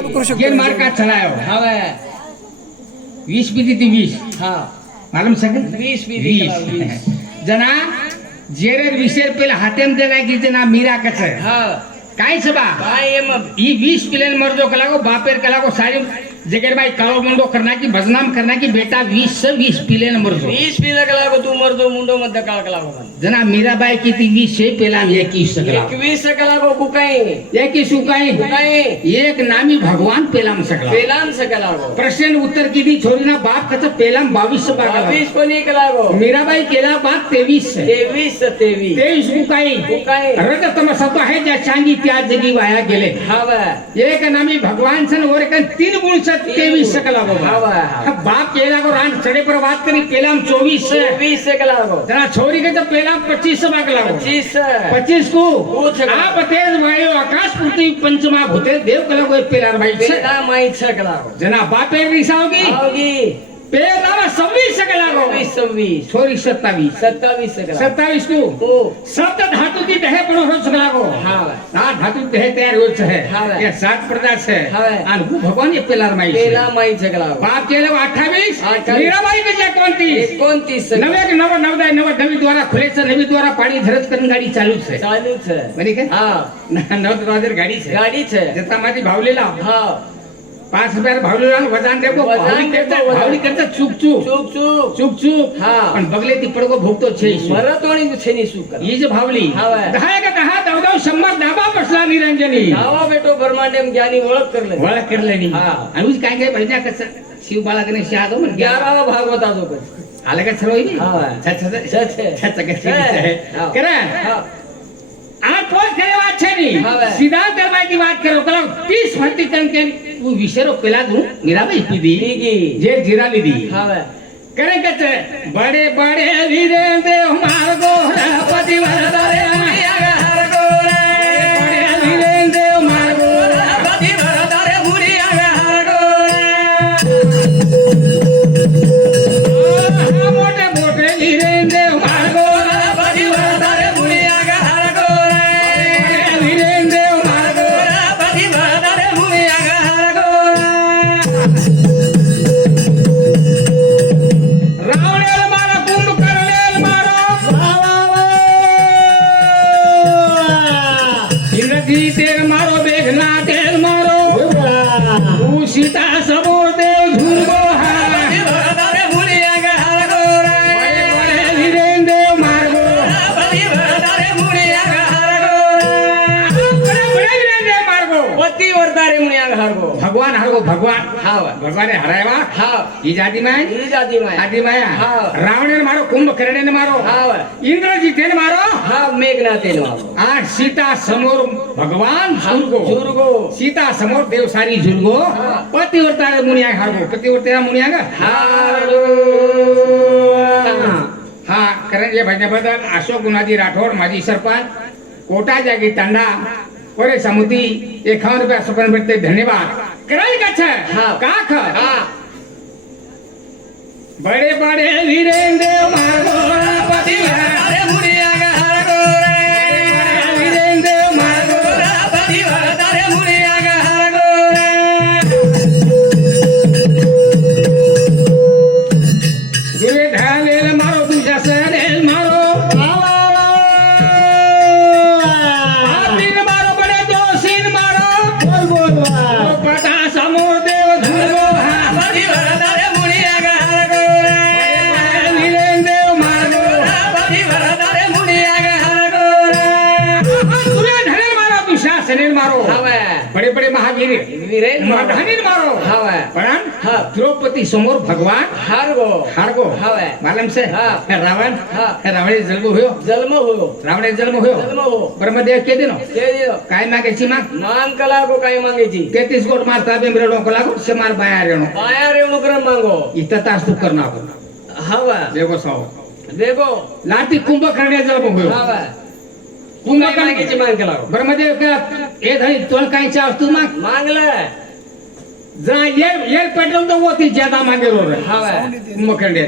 चालू करू शकतो. मार का चलायो हो. हवा वीस बी ती वीस. हा. मालूम सगळं? वीस बी वीस. जना जेरेर विसेर पेल हातेम देला की जना मीरा कच हा. काय सबा ई वीस पिलेन मर्दो कलागो बापेर कलागो साडी जिगर भाई कालो मुंडो करना की बदनाम करना की बेटा बीस से बीस पीले न दो बीस पीला कला को तू मर मुंडो मत दका कला को जना मेरा भाई की थी बीस पेला पहला में इक्कीस एक कला इक्कीस को कुकाई इक्कीस कुकाई कुकाई एक नामी भगवान पेलाम से कला पेलाम से कला को प्रश्न उत्तर की थी छोरी ना बाप कहता पेलाम बाईस से बागा बाईस को नहीं कला को मेरा भाई केला बाप तेवीस तेवीस तेवीस. से तेईस तेईस कुकाई कुकाई रग तम सता है जा चांदी त्याग जगी वाया गेले. हां एक नामी भगवान सन और एक तीन गुण સત્યાવીસ ચોવીસ ચોવીસ કલાકો જરા છોરી કે તો પેલા પચીસમાં કલાકો પચીસ કુ? આ બતેજ આકાશ પૃથ્વી પંચમાં ભૂતે દેવ કલાકો પેલા માઈ છે. પેલા માઈ છે કલાકો જના બાપે રીસા હોગી पेदावा सव्वीस कलारो सव्वीस सव्वीस. सॉरी सत्तावीस. सत्तावीस सत्तावीस को ओ सप्त धातु की तह पड़ो हो सकला को हां सात धातु तह तैयार हो छे ये सात प्रदास है और वो भगवान ये पेला माई पेला माई सकला बाप हो. के लो 28 मीरा माई के म्हणजे 29 29 नवे के नव नव दाय नव नवी द्वारा खुले से नवी द्वारा पाणी धरत करन गाडी चालू छे चालू छे बनी के हां. नव द्वारा गाडी छे गाडी छे जता माथी भावलेला हां. पाच हजार भावलीलाल वजन देको भावली करता भावली करता चुप चुप चुप चुप हा चुप हां. पण बगले ती पडगो भोगतो छे मरा तोणी छेनी सुक ही जे भावली. दहा का दहा दवदव शंभर दाबा बसला निरंजनी. दावा बेटो ब्रह्मांडम ज्ञानी ओळख करले. ओळख करले नी. हा. आणि काय काय भजना कसं शिव बाला गणेश आदो म्हण 11वा भागवत आदो आला का सर्व हां? छ छ छ छ छ. करा. આ પોસ્ટ કરે વાત છે ની. હવે. સિદ્ધાંત દરબારથી વાત કરો. કલા 30 ફરતી કણ કે હું વિશેરો પેલા હું મીરાબાઈ પીધી. જે જીરા લીધી હવે. કરે કે બડે બડે વીરે દેવ માર્ગો પતિ વરદારે సీతేమ भगवती वरदारे मुनिया हरगो भगवान हरगो भगवान. हाव भगवान हरायवा. हाव ही जाती माया? ही जाती माय. आदि माया. हाव रावणेने मारो ने मारो. हाव ने मारो. हाव मेघनाथेने मारो. आ सीता समोर भगवान झुरगो. झुरगो. सीता समोर देव सारी झुरगो पतिव्रता मुनिया हरगो पतिव्रता मुनिया हारगो हा. करंजे भजनाबद्दल अशोक गुणाजी राठोड माजी सरपंच कोटा जागी तांडा कोरे समुती एकावन्न रुपया सपन भेटते धन्यवाद कराय का छ हा. का ख હા. बडे वीरेन मारो. हवाय द्रौपदी समोर भगवान. हारगो हारगो हवाय मालम से. रावण. रावणाचा जन्म हो जन्म होयो. रावणाचा जन्म होयो. जन्म हो ब्रह्मदेव के दिनो? के दिनो काय मागायची माग? मान कला गो काय मागायची? तेहतीस गोट मारता बेमरे डोकं लागो से मार बाया रेणो. बाया रेणो क्रम मागो. इथं तास तू करणार हवा. देखो साओ देगो लाठी कुंभकर्ण्या जन्म होयो. हवाय पुन्हा मालकीची माग केला बरं मध्ये हे धरी तुला जा ये पेट्रोल तर होती ज्यादा मागे रोड. मुखंडे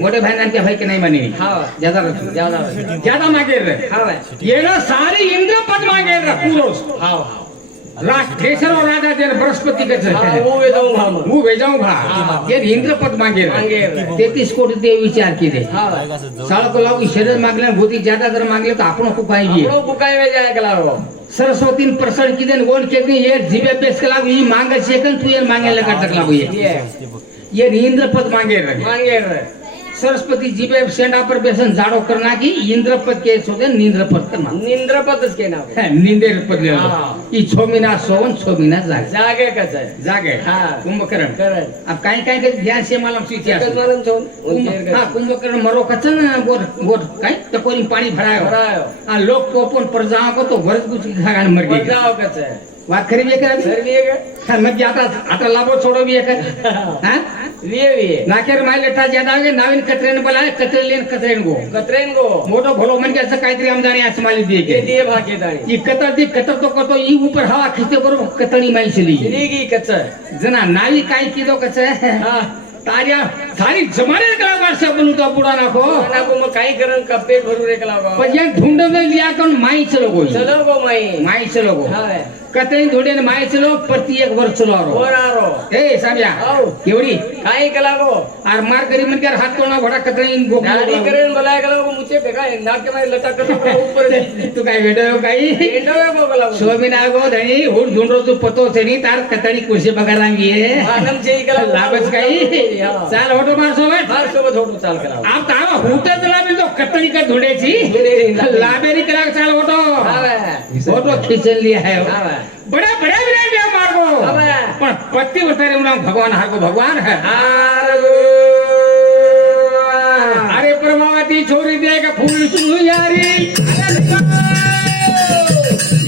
मोठे भाई नाम भाई की नाही म्हणे? ज्यादा ज्यादा ज्यादा मागे रे. येणं सारे इंद्रपट मागे रे पुरुष ઠેસરો રાજા જેને બૃહસ્પતિ કે છે હા હું વેદો ભામ હું વેજાઉં ભા હા. ये इंद्रपद मांगे मांगे तेतीस कोटी ते विचार की दे હા साल को लाव शरीर मागले भूती ज्यादा दर मागले तो आपण को पाएंगे આપણો બુકાઈ વે જાય કલાવો सरस्वती प्रसन्न की देन गोल के दिन ये जीवे बेस के लाव ये मांगे सेकंड तू ये मांगे लगा तक लाव ये ये ये इंद्रपद मांगे रहे સરસ્વતી જીબે સેના પર બેસન જાડો કર નાખી ઇન્દ્રપદ કે છો કે નિંદ્રપદ કર નાખ. નિંદ્રપદ જ કે ના હે નિંદ્રપદ લે ઈ 6 મહિના સોવન 6 મહિના જાગે. જાગે કે છે જાગે. હા. કુંભકરણ. કરે. આ કાઈ કાઈ કે ધ્યાન છે માલમ સી થયા કુંભકરણ છો હા કુંભકરણ મરો કચે ને ગોટ ગોટ કાઈ? તકોરી પાણી ભરાયો. ભરાયો. આ લોક ટોપોન પ્રજા કો તો વર્ગ ગુચી ખાગણ મર પ્રજા કે છે वाखरी बी कर म्हणजे आता आता लाभो भी है कर क्या माय लेटा जेदावे नावीन कतरेन बोलाय कतरेन लेन कतरेन को कतरेन गो मोठो भलो म्हणजे असं काहीतरी आमदारी असं माली दे के दे भागे दारी ये कतर दी कतर तो कतो ये ऊपर हवा खींचते बरोबर कतरी माई चली रीगी कचर जना नावी काय किलो कचर ताज्या सारी जमाने कलाकार से बनू तो बुड़ा नाखो नाखो मैं काई करन का पेट भरू रे कलाकार पर ये ढूंढने लिया कौन माई चलो गो चलो गो माई माई चलो गो हां कतरी धोडे माय चलो परती एक वर चलो आरो. वर आरो. ए साम्या एवढी? काय केला गो आर मार करी म्हणजे यार हात तोडा घोडा कतरी गाडी करेन बोलाय गेला गो मुचे बेगा नाके माय लटा कटा ऊपर तू काय वेडो काही? वेडो गो बोला शोभिन आगो धणी हुड झुंडरो तू पतो से नी तार कतरी कुर्सी बगारा ये. आनंद जे केला लाभच काही? चाल ऑटो मार सोबत. मार सोबत ऑटो चाल करा आप तावा हुटच लाबे तो कतरी का धोड्याची लाबेरी करा चाल ऑटो ऑटो खिचली है બડા બડા બડા બે માર્ગો પણ પતિ વધારે હું ભગવાન હાર્ગો ભગવાન હે. અરે પરમાવતી છોરી દે કે ફૂલ સુયારી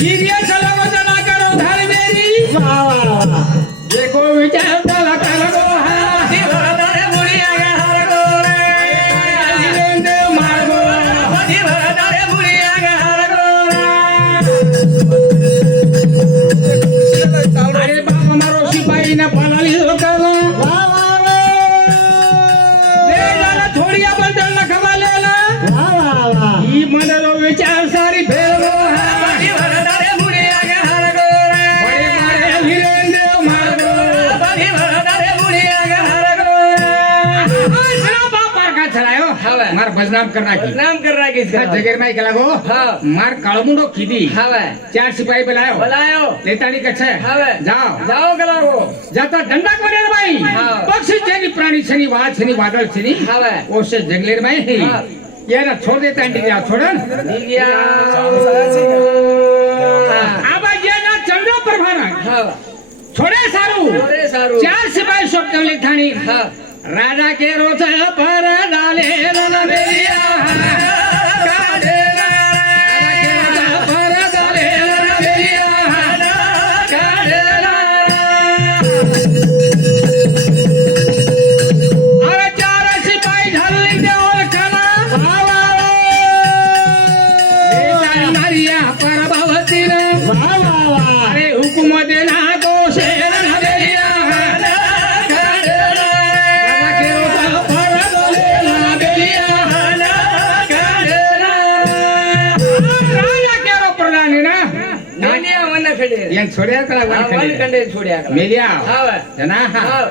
અરે बदनाम करना की बदनाम करना की इसका। जगह में कला को हाँ। मार कालमुंडो कीदी हावे चार सिपाही बुलायो। बुलायो। लेतानी कछे हावे जाओ। जाओ कला को जाता डंडा को रे भाई पक्षी चली प्राणी छनी वाद छनी बादल छनी हावे ओसे जंगले माई। भाई ये ना छोड़ देता आंटी क्या छोड़न दिया अब ये ना चंद्र प्रभाना। छोड़े सारू। छोड़े सारू। चार सिपाही सब कवली थानी हां। राजा के रोज पर डाले என் சொடையாக்களா கண்டே சொடையாக்களா ಮೆಲಿಯಾ ಹಾವ. ಜನ ಹಾವ.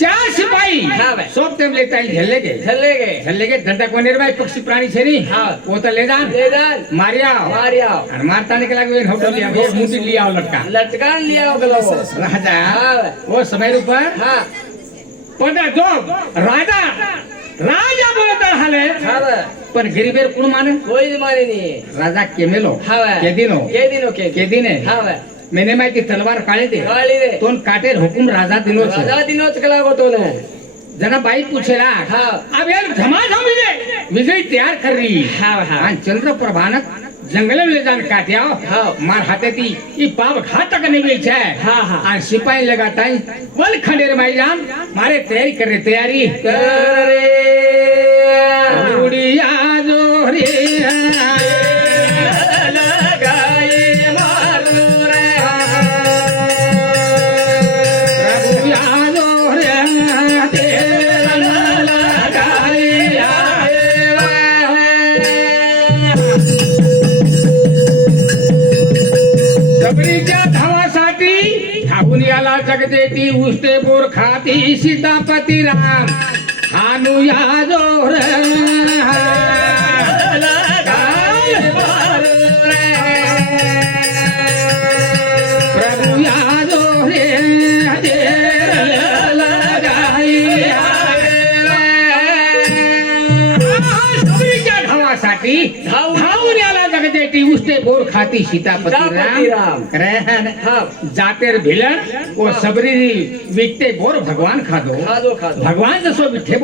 ಚಾ ಸಿಪಾಯಿ ಹಾವ. ಸೋಪ್ ತೆಮ್ಲೆ ತಾಯಿ ಝಲ್ಲೆಗೆ झल्लेगे ಝಲ್ಲೆಗೆ ದಂಡ ಕೊನೆರ್ಬಾಯಿ ಪಕ್ಷಿ ಪ್ರಾಣಿ ಸೇರಿ ಹಾವ. ಓತ ಲೇದಾನ್ देदान मारियाओ मारियाओ आणि मारता निकला गेले होटल लिया बहुत मुठी लिया हो लटका लटकान लिया गलो राजा हाव. वो समय ऊपर हा पड़ा जो राजा राजा बोलता हाले. पण गिरीबेर कोण माने? कोई माने नाही राजा केमेलो. केदिनो. केदिनो केदिने. मेने माहिती तलवार काळे दे काळे दे तोन काटेर हुकुम राजा दिनो राजा दिनो कला होतो ना जना बाई पूछेला अब यार झमाझम विजय विजय तयार कर रही. हां हां. चंद्रप्रभानक जंगल जान काट्या हाँ। मार हाथे ती ई पाव घातक निवेल छे हाँ, हाँ। आणि सिपाही लगाता वल खंडेर माई जान मारे तयारी कर तयारी કરે जबरीच्या धावासाठी धावून याला जगदेती उस्ते बोर खाती सीतापती राम. अनुया जोर प्रभू या जोरे उष्टे बोर खाती सीतापती राम राम. रहन जातेर भिलन वो सबरी विकते बोर भगवान खादो भगवान जसो विठे